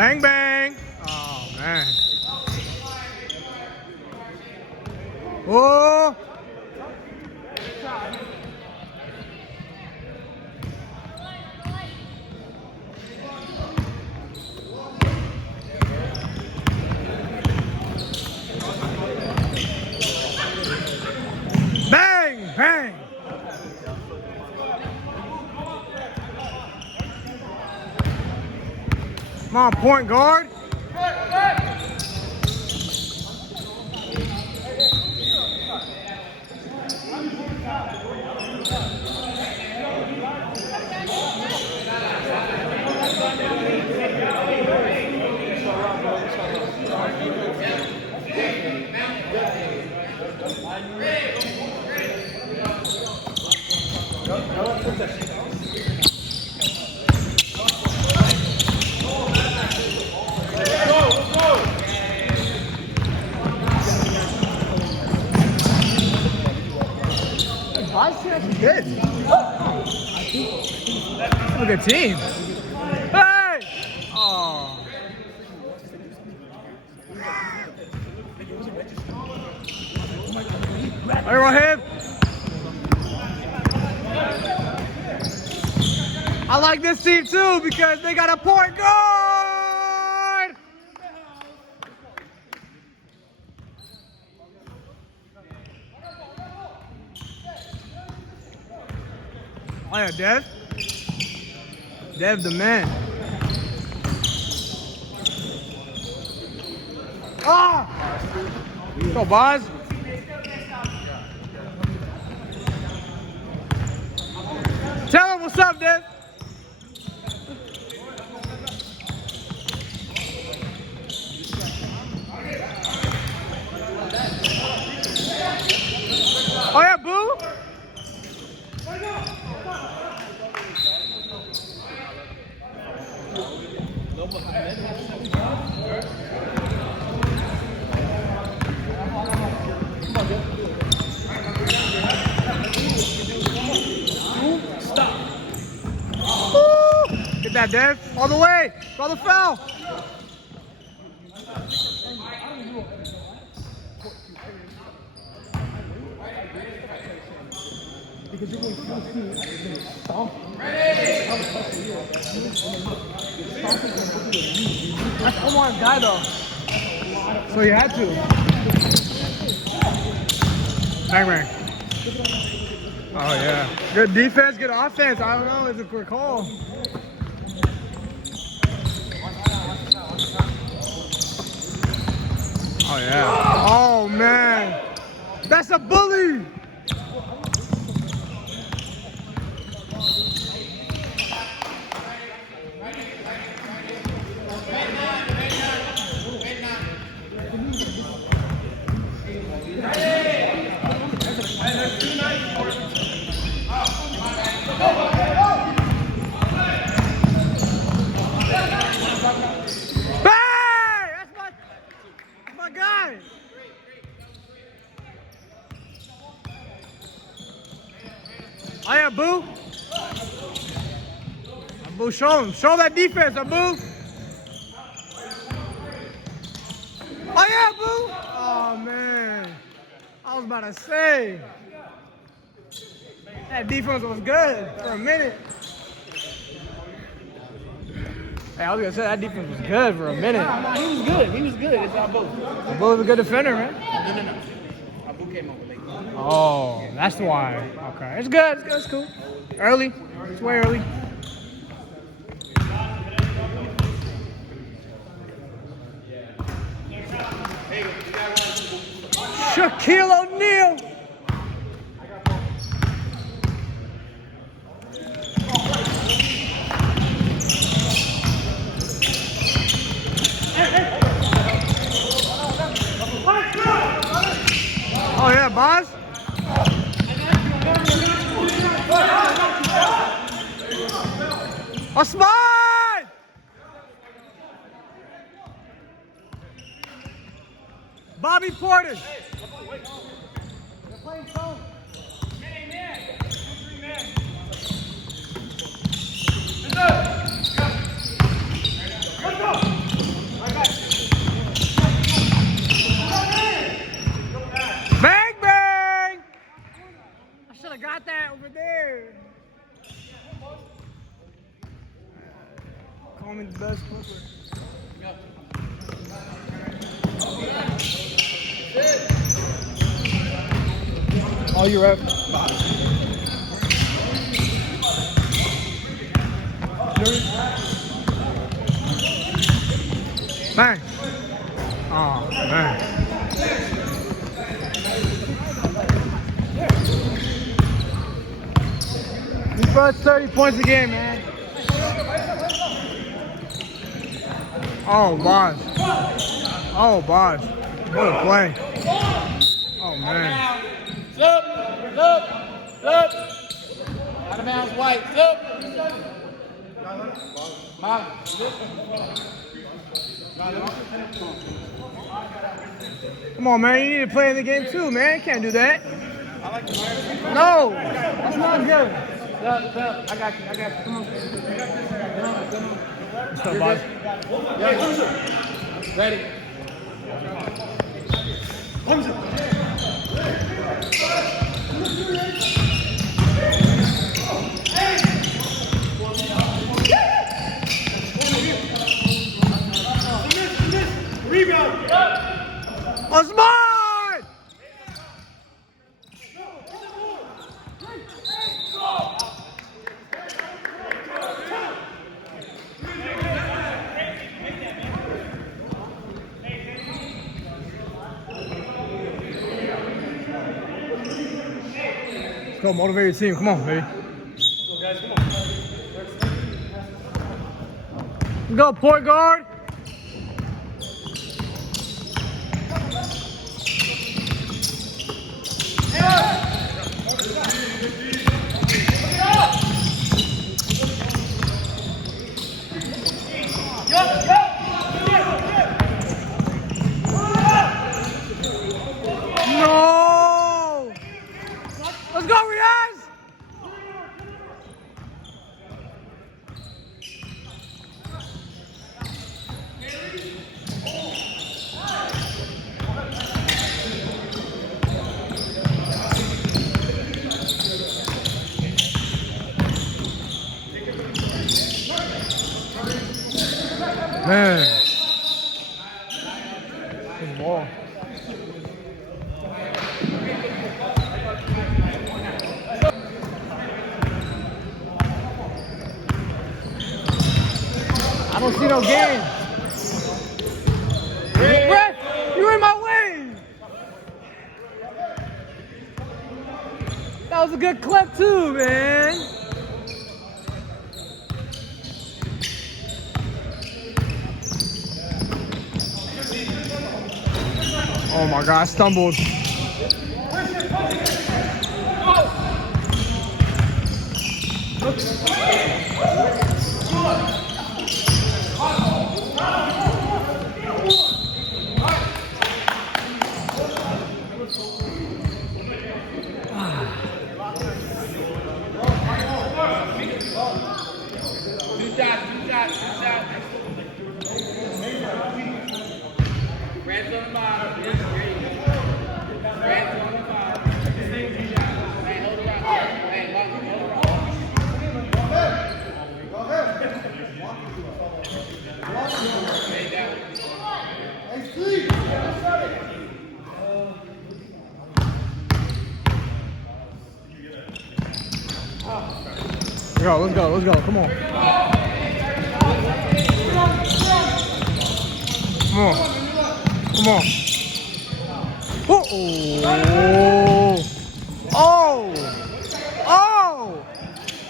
Bang, bang. Oh, man. Oh. Bang, bang. Come on, point guard. Good. Look at team. Hey! Oh. Everyone him. I like this team too because they got a point guard. Oh yeah, Dev. Dev the man. Ah! Go, Boz. Tell him what's up, Dev. Oh yeah, Boo. Get that, Dev. All the way. Brother foul. That's Omar's guy, though. So you had to. Bang, bang. Oh, yeah. Good defense, good offense. I don't know. It's a quick call. Oh, yeah. Oh, man. That's a bully. Oh yeah, Boo. Boo, show him. Show that defense, Boo. Oh yeah, Boo. Oh man. I was about to say. That defense was good for a minute. Hey, I was gonna say that defense was good for a minute. Nah, he was good. He was good. It's our Boo. Boo was a good defender, man. No. Our Boo came over late. Oh, that's why. Okay, it's good. It's good. It's cool. Early. It's way early. Shaquille O'Neal. Oh yeah, boss. Osman! Bobby Porter. They're playing phone. Let's go. could have got that over there. Call me the best flipper. Oh, you rep. Bang. Oh, man. He brought 30 points a game, man. Oh, boss. Oh, boss. What a play. Oh, man. Zip. Out of bounds, White. Zip. Come on, man. You need to play in the game, too, man. You can't do that. No. That's not good. Zip. I got you. Come on. What's up, boss? Yeah. Ready. Osman! Let's go, motivate your team. Come on, baby. Go, point guard. No! Let's go, Riaz! Man. Good ball. I don't see no game. Brett, you're in my way. That was a good clip too, man. Oh my God, I stumbled. Two shots. Reds on the bottom. Reds on the bottom. Hey, hold it right. Hey, hold it Let's go. Come on. Oh!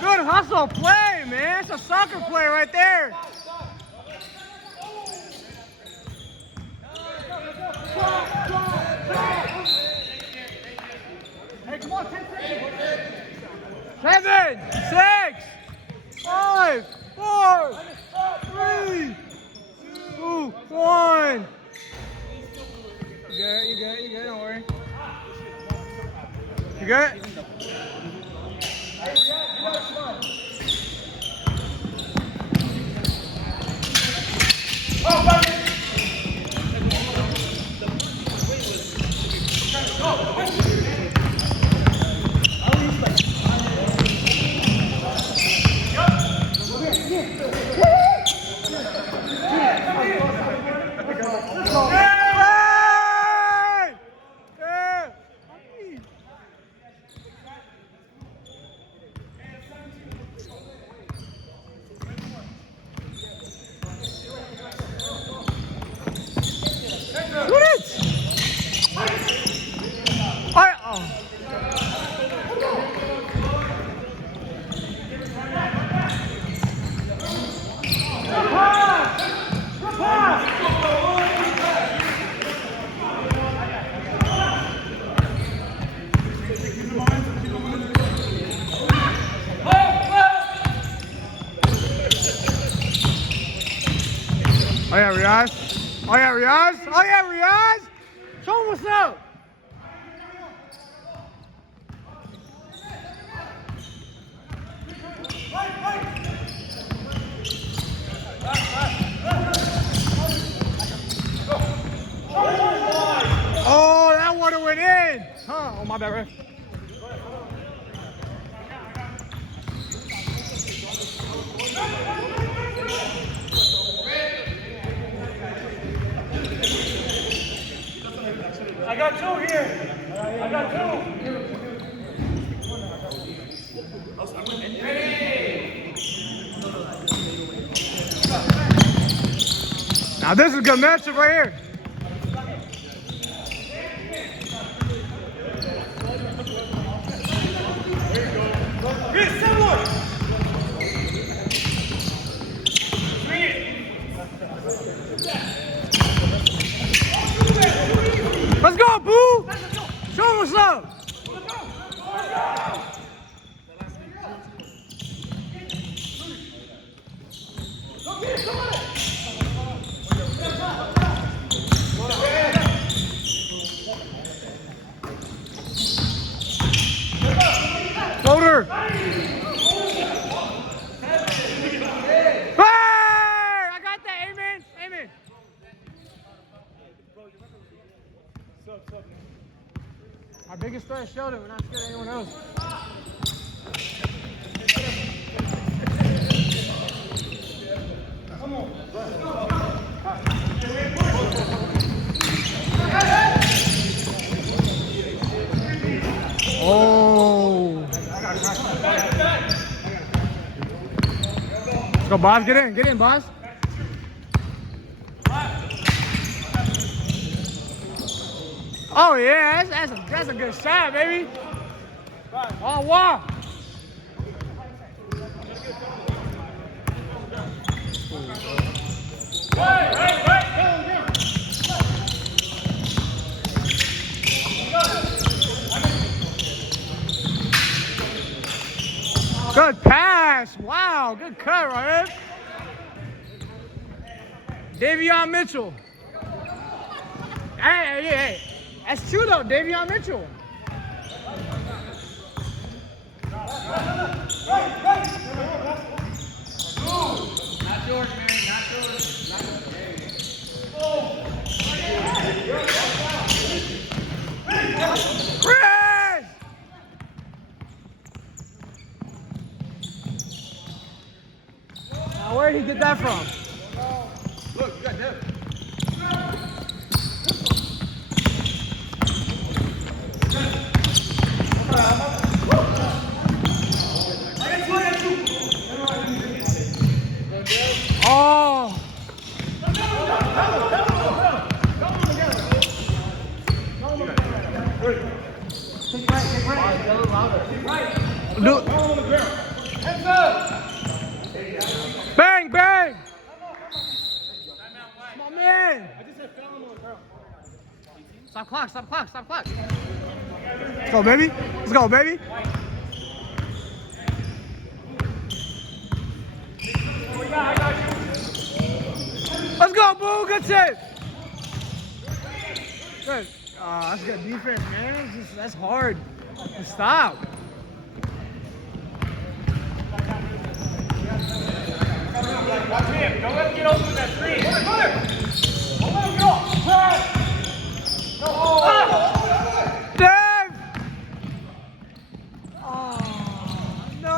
Good hustle play, man. It's a soccer play right there. Hey, come on, 10 seconds. 7, 6, 5, 4, 3, 2, 1. You good, don't worry. You good? yeah, Riaz. Oh, yeah, Riaz. Oh, yeah, Riaz. Show him what's up. Oh, that one went in. Huh? Oh, my bad, ref. I got two here. I got two. Now this is a good matchup right here. Let's go, Boo! Show him what's up! Floater! Hey! I got that, amen! Amen! Our biggest threat is Sheldon. We're not scared of anyone else. Come on. Oh. Let's go, Boz. Get in. Get in, Boz. Oh yeah, that's a good shot, baby. Oh wow. Good pass. Wow, good cut, right? Davion Mitchell. Hey. That's true though, Davion Mitchell. Not yours, man. Not yours. Chris! Now where did he get that from? Look, you got that. Oh! Do bang, bang! Come on, man! Stop clock. Let's go, baby. Let's go, baby. Let's go, Boo. Good save. Good. That's good defense, man. That's hard. Stop. Watch him. Don't let him get over that screen. Come here. Don't let him get off. No. Dave! Oh, no.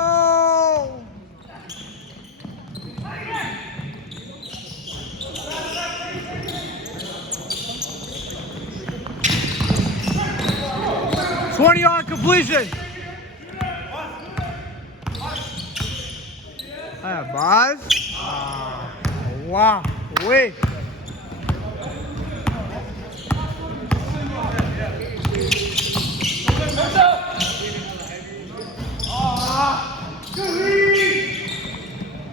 $20 completion. Boz. Wow. Wait.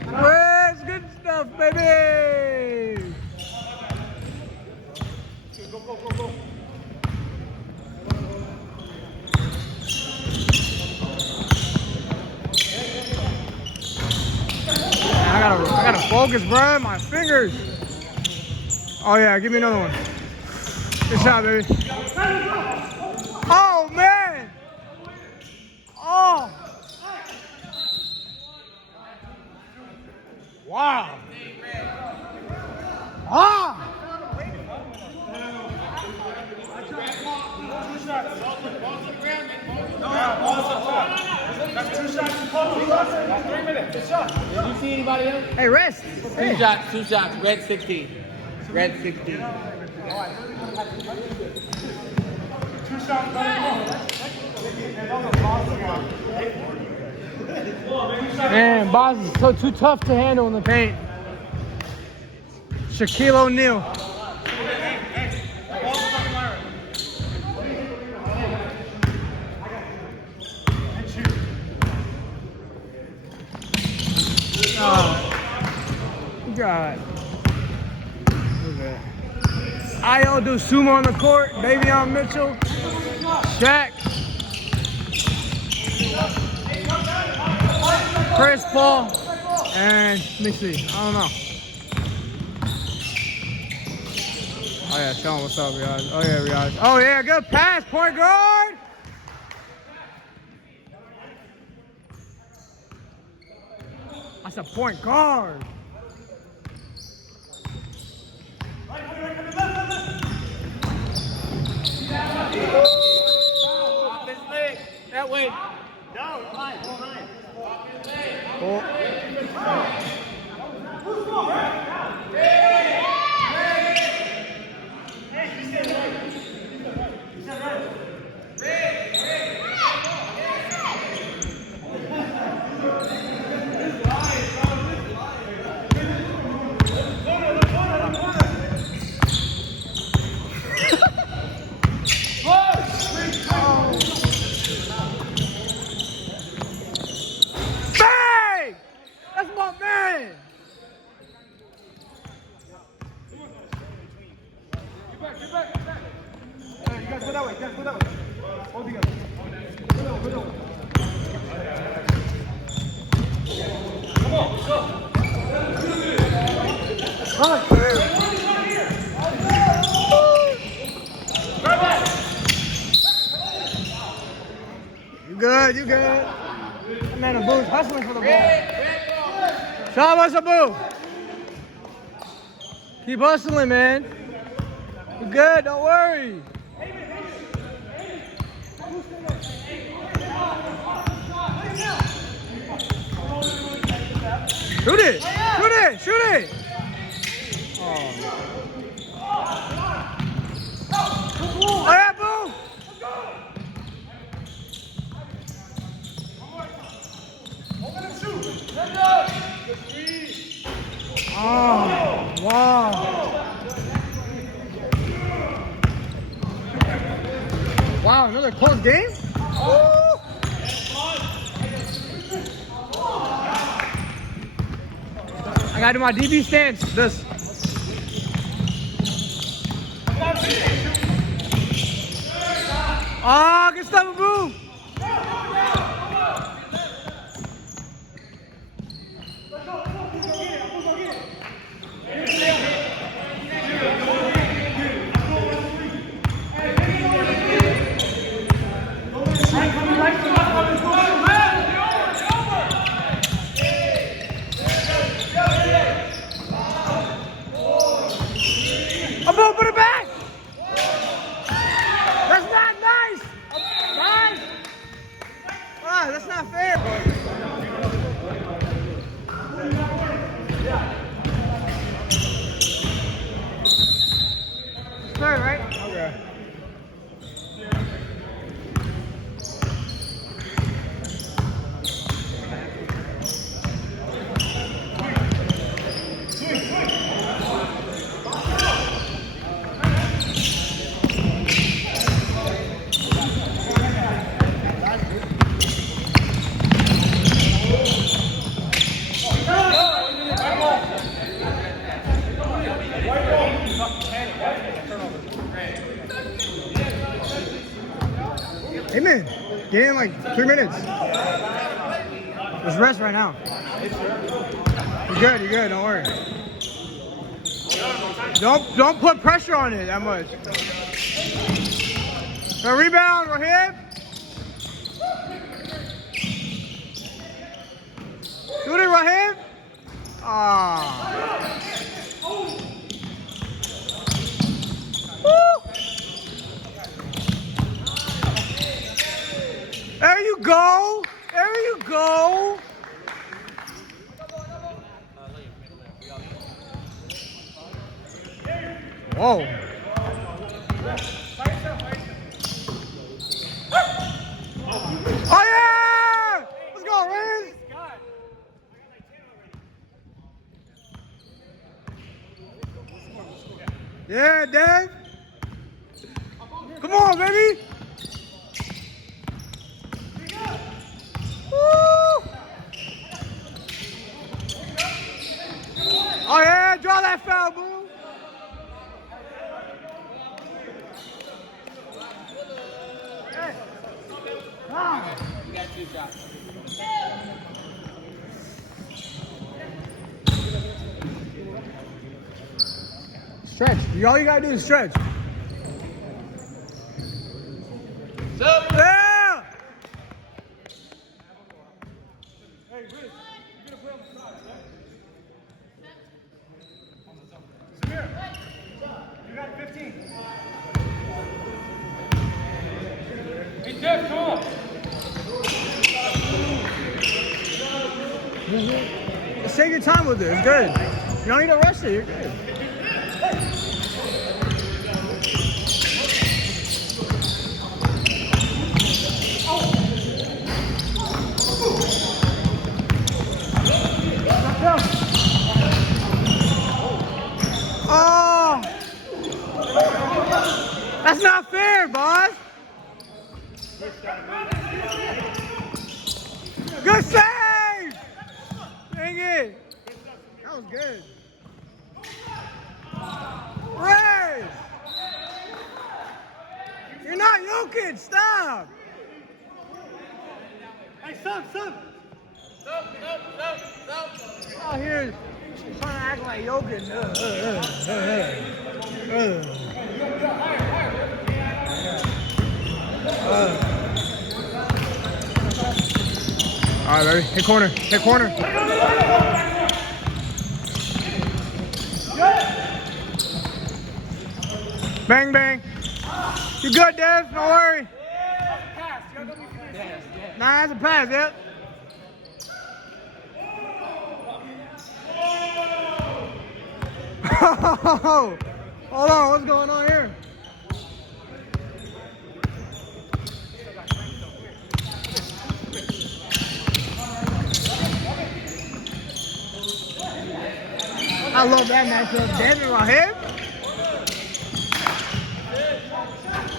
Where's good stuff, baby? Go. I gotta focus, bro. My fingers. Oh yeah, give me another one. Good shot, baby. Oh man! Oh! Wow! Ah! That's 2 shots in total. That's 3 minutes. Good shot. Did you see anybody else? Hey, rest. Hey. 2 shots. Red 16. Red 16. 2 shots better. Man, Boss is too tough to handle in the paint. Shaquille O'Neal. God. Io do sumo on the court. Davion Mitchell. Shaq. Chris Paul. And let me see. I don't know. Oh yeah, tell him what's up, Riaz. Oh yeah, Riaz. Oh yeah, good pass, point guard. That's a point guard. Off his leg. That way. No, fine. Oh. Bang! That's my man! Get back. You guys go that way. Hold together. Come on, let's go. You good. That man Abu's hustling for the ball. Sean, what's up, Abu? Keep hustling, man. You good, don't worry. Shoot it! Oh yeah, Boo! Oh, wow. Wow, another close game? Woo! I gotta do my DB stance. This. Oh, good stuff, Boo! Abu, put it back! That's not nice! Nice! Ah, that's not fair! Third, right? Okay. Hey man, get in like 3 minutes. Let's rest right now. You're good, don't worry. Don't put pressure on it that much. The rebound, Rahib. Shoot it, Rahib. Ah. Woo. There you go. There you go. Whoa. Oh yeah! Let's go, Riz! Yeah, Dave. Come on, baby. Woo! Oh yeah, draw that foul, boo. You got 2 shots. Stretch. All you gotta do is stretch. Yeah! Hey, Riz, you gonna play on the side, yeah? Samir, you got 15. Hey, Jeff, come on. Just take your time with it. It's good. You don't need to rush it. You're good. Oh, that's not fair, boss. Good save! Dang it. That was good. Ray! You're not Jokic, stop! Hey, stop! Out here trying to act like Jokic. All right, baby. Hit corner. Bang, bang. You good, Dev? Don't worry. Nah, that's a pass, yep. Hold on, what's going on here? I love that matchup. Devin Rahib.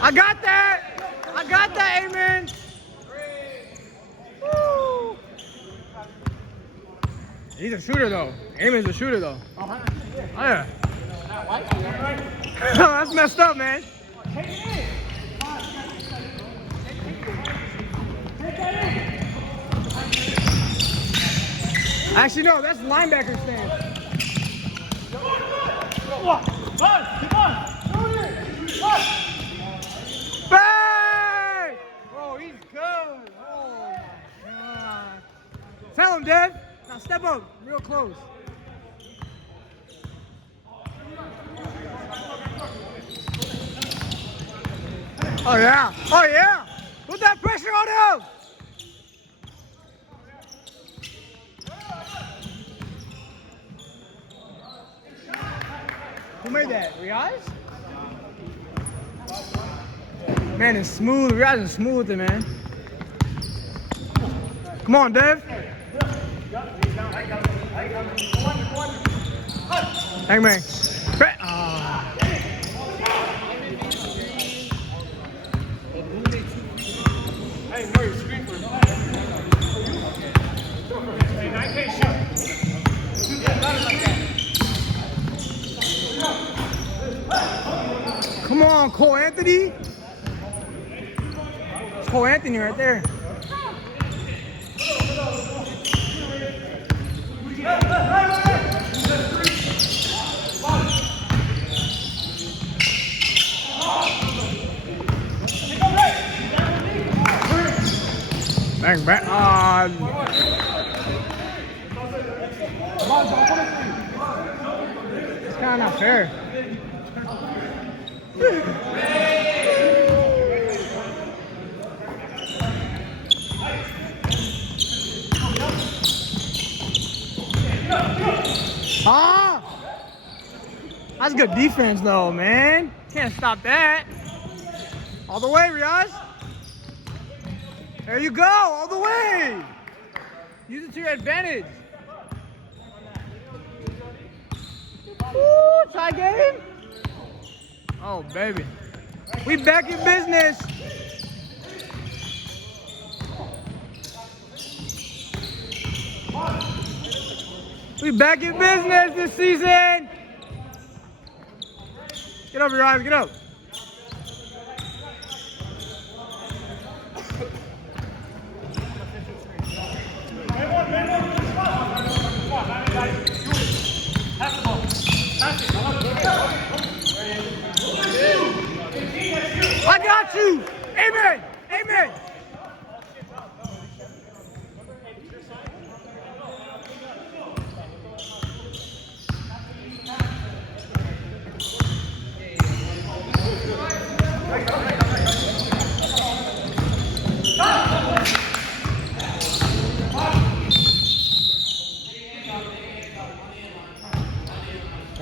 I got that, amen. Woo. He's a shooter though. Eamon's a shooter though. Oh yeah. That's messed up, man. Actually, no, that's linebacker stand. Bang! Bro, he's good. Oh my God. Tell him, Dev. Now step up, real close. Oh yeah. Put that pressure on him. Who made that? Riaz? Man, it's smooth. Riaz is smooth with it, man. Come on, Dev. Hangman. Hey, Murray, screen for him. Hey, 9K shoot. Shoot that ladder like that. Come on, Cole Anthony. It's Cole Anthony right there. Bang, bang. It's kind of not fair. Ah! That's good defense, though, man. Can't stop that. All the way, Riaz. There you go, all the way. Use it to your advantage. Woo, tie game. Oh, baby. We back in business. We back in business this season. Get up, Riaz, get up. I got you. Amen. Amen.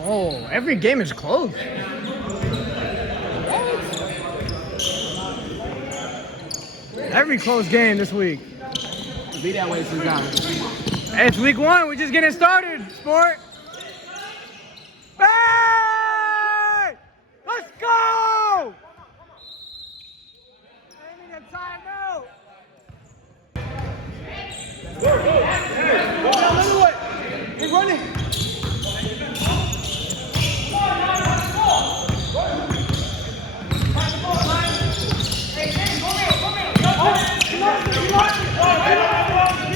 Oh, every game is close. Every close game this week. Be that way sometimes. It's week 1. We're just getting started, sport. Hey! Let's go! Aiming a timeout. He's running.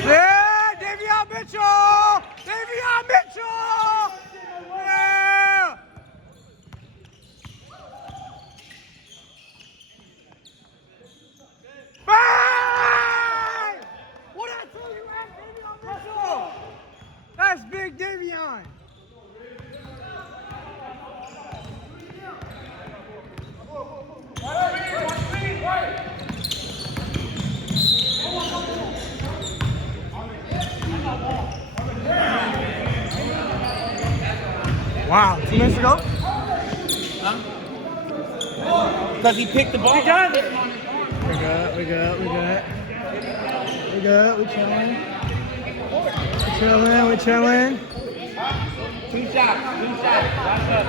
Yeah, Davion Mitchell! Davion Mitchell! Yeah! Bang! What I told you, man, Davion Mitchell! That's big Davion. Wow, 2 minutes ago? Because he picked the ball. We good. We good. We chilling. We chilling. 2 shots. That's up.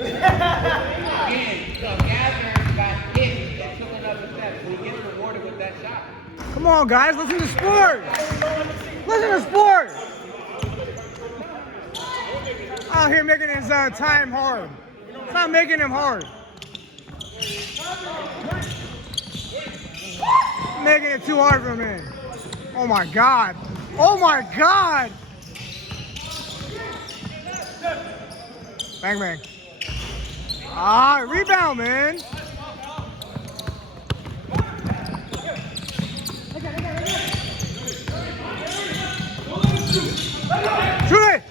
Again, so Gavin got hit and took another step, so he gets rewarded with that shot. Come on, guys, listen to sport. Listen to sport. Out here making his time hard. It's not making him hard. Making it too hard for me. Oh my God. Oh my God. Bang, bang. Ah, rebound, man. Shoot it.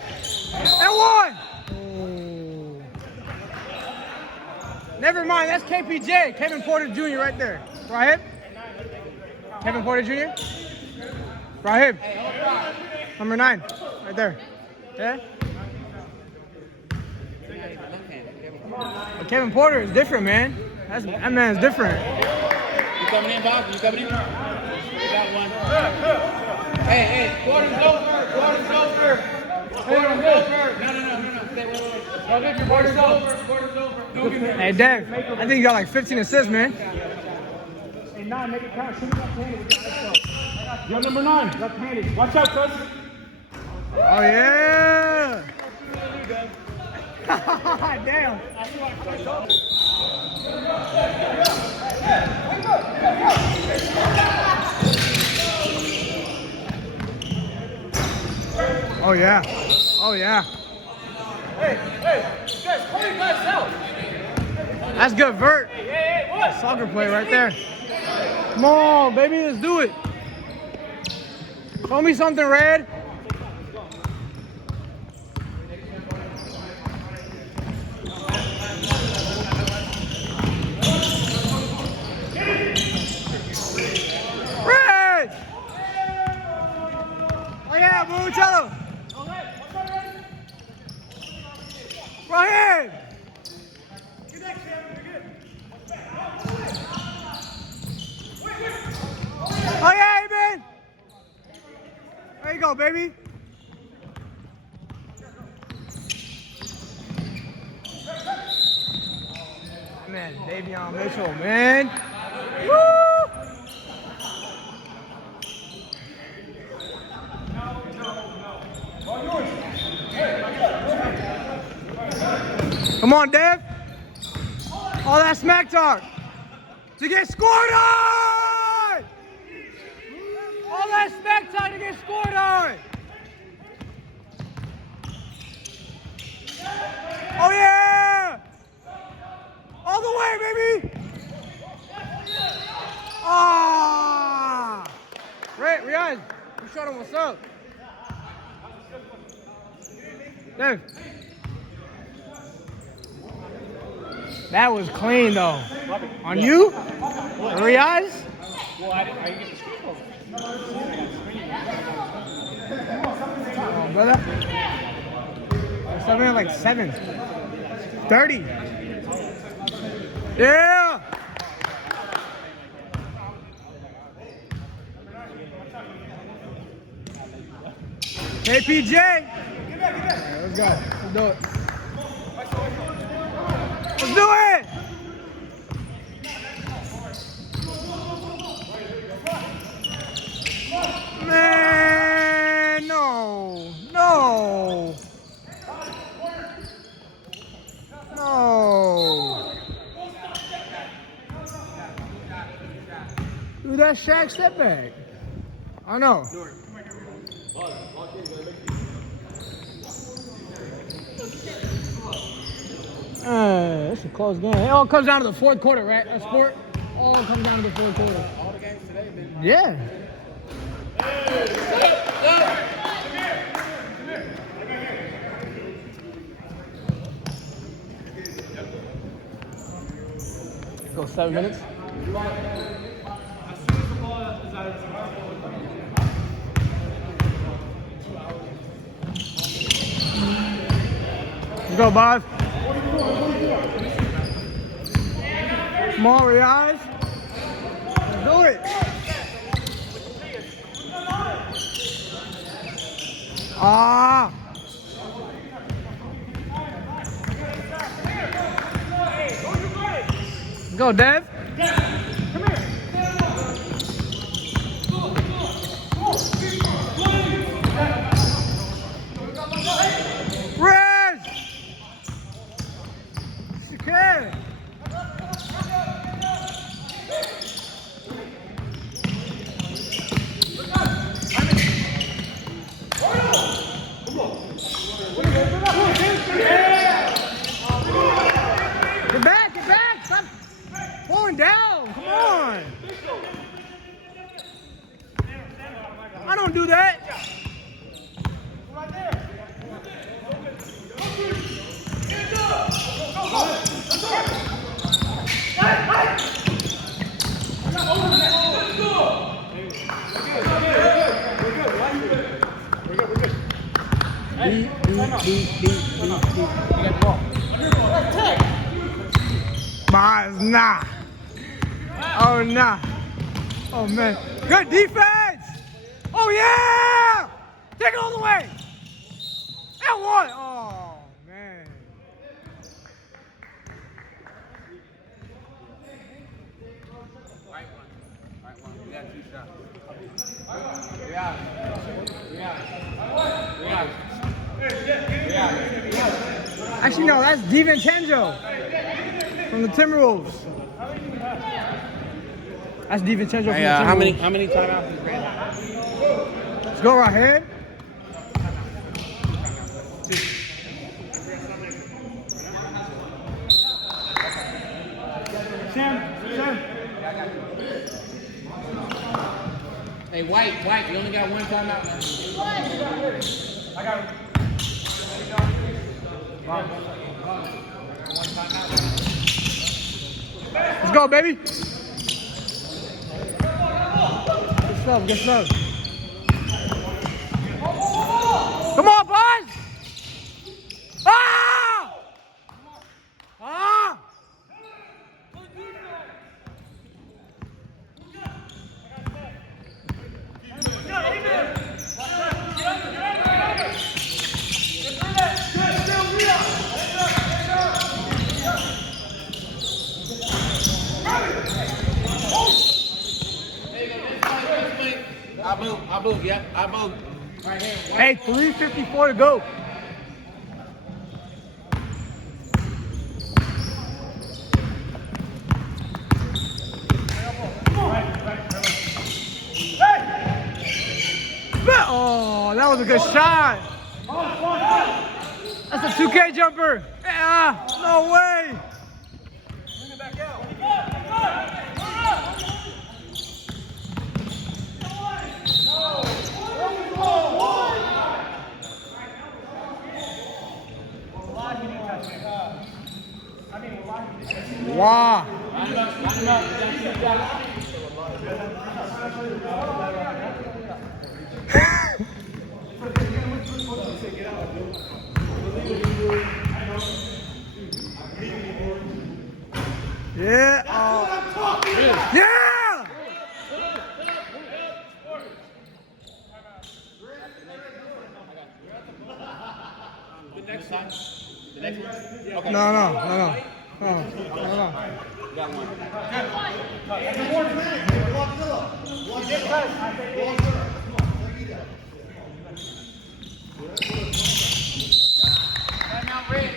And 1. Oh. Never mind, that's KPJ, Kevin Porter Jr. right there. Rahib? Kevin Porter Jr.? Rahib. Number 9, right there. Yeah? But Kevin Porter is different, man. That man's different. You coming in, Bob? You coming in? We got one. Hey, quarter's over. No. Stay, wait. Quarter's over. Hey, Dev, I think you got like 15 assists, man. Hey, 9, make it count. Shoot it left-handed. You're number 9, left-handed. Watch out, cuz. Oh, yeah. Damn. Oh, yeah. Oh, yeah. Hey, guys, call your guys out. That's good vert. Hey, what? Soccer play right there. Come on, baby, let's do it. Show me something, Red. Red! Oh yeah, move each other. Right here. Oh yeah, man. There you go, baby. Man, Davion Mitchell, man. Woo! Come on, Dev. All that smack talk to get scored on. All that smack talk to get scored on. Oh yeah! All the way, baby! Ah! Right, Riyadh, you showed him what's up. Dave. That was clean though. On you? Riyadh? Well, I didn't get the screen over. Oh, brother. We're still in like 7. 30. Yeah! Hey, PJ! Right, let's go. Let's do it. Let's do it! Man, no. No. No. Do that Shaq step back. I know. It's a close game. It all comes down to the fourth quarter, right? A sport all comes down to the fourth quarter. All the games today, man. Yeah. Go 7 minutes. Let's go, Bob. Come on, Riyadh. Let's do it. Ah. Go, Dev. Come here. Rez! You can. Get back, stop pulling down, come on. I don't do that. Miles, nah. Oh, nah. Oh, man. Good defense. Oh, yeah. Take it all the way. And one. Oh, man. Right one. We got 2 shots. Actually, no, that's DiVincenzo from the Timberwolves. That's DiVincenzo from the Timberwolves. How many timeouts is Brandon? Let's go right here. Sam. Hey, White, you only got one timeout now. I got it. Let's go, baby. Get snug. Come on, boys. Ah! Ah! I move, yeah, I move. Right here. Hey, 3:54 to go. Oh, that was a good shot. That's a 2K jumper. Yeah, no way. Bring it back out. Wow. Yeah. Yeah. The next one? Okay. No. Got one. Timeout red.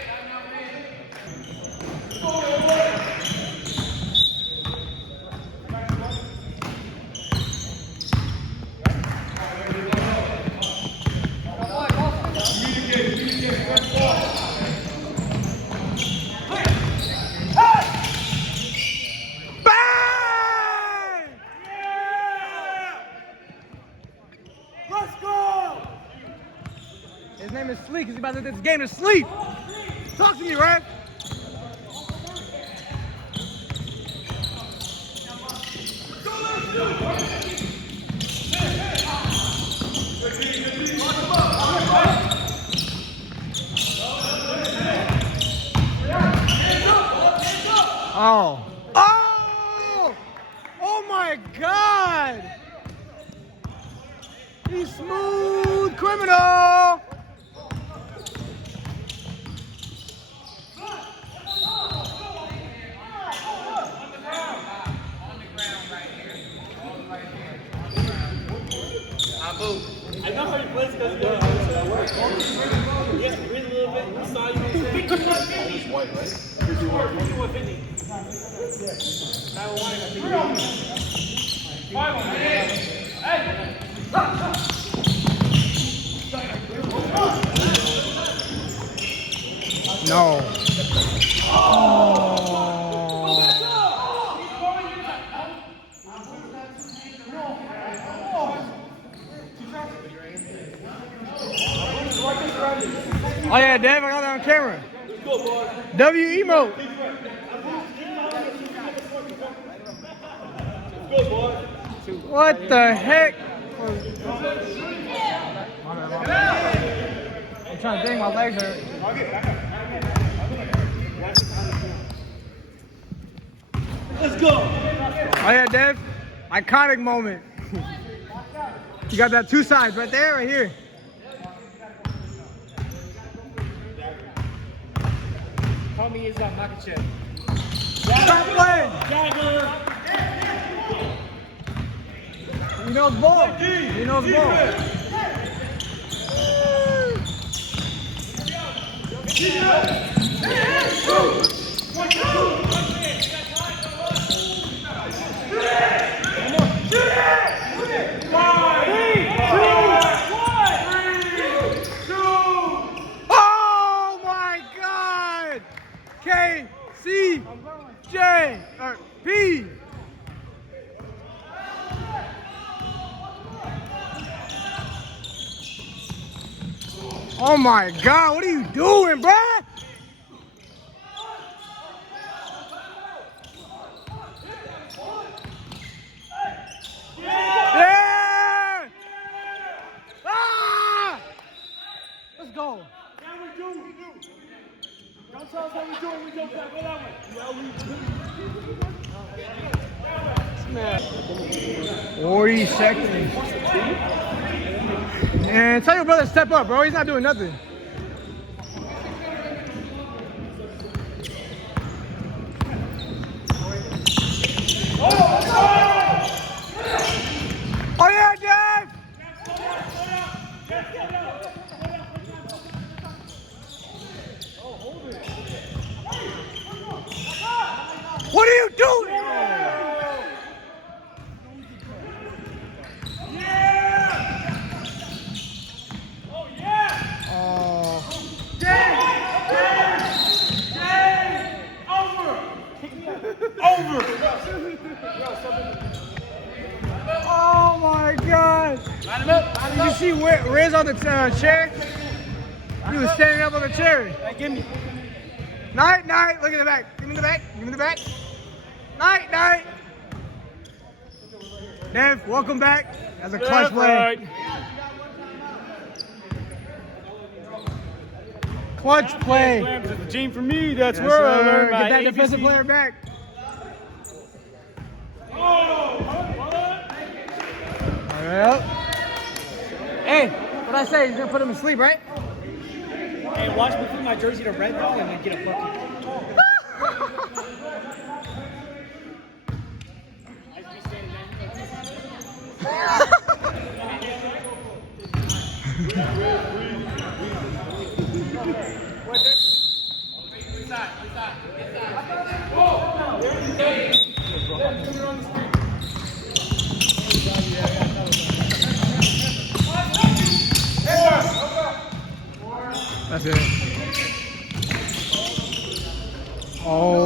Bang! Let's go! His name is Sleek. He's about to this game to sleep. Talk to me, Rag. Oh. Oh! Oh my God! He's smooth criminal! I know how you play because you breathe a little bit. You saw you. Almost white, right? 5150. No. Oh. Oh yeah, Dave, I got that on camera. W emote. What the heck? I'm trying to think, my legs hurt. Let's go. Oh yeah, Dev. Iconic moment. You got that two sides right there, right here. Call me is Makachev. Stop playing. Jagger. He knows ball. He knows ball. Oh my God! K C J or P. Oh my God, what are you doing, bruh? Yeah! Ah! Let's go. Yeah, we do. Don't tell us how we do it. We don't play. Go that way. 40 seconds. And tell your brother to step up, bro. He's not doing nothing. Oh yeah, Dave! What are you doing? Oh my God! Did you see Riz on the chair? He was standing up on the chair. Hey, give me. Night, night. Look at the back. Give me the back. Give me the back. Night, night. Nev, welcome back as a clutch player. Clutch play. The team for me. That's Yes, where I sir. learned my Get that ABC. defensive player back. Yep. Hey, what I say? He's gonna put him to sleep, right? Hey, watch me put my jersey to red dog and then get a bucket. That's it. Oh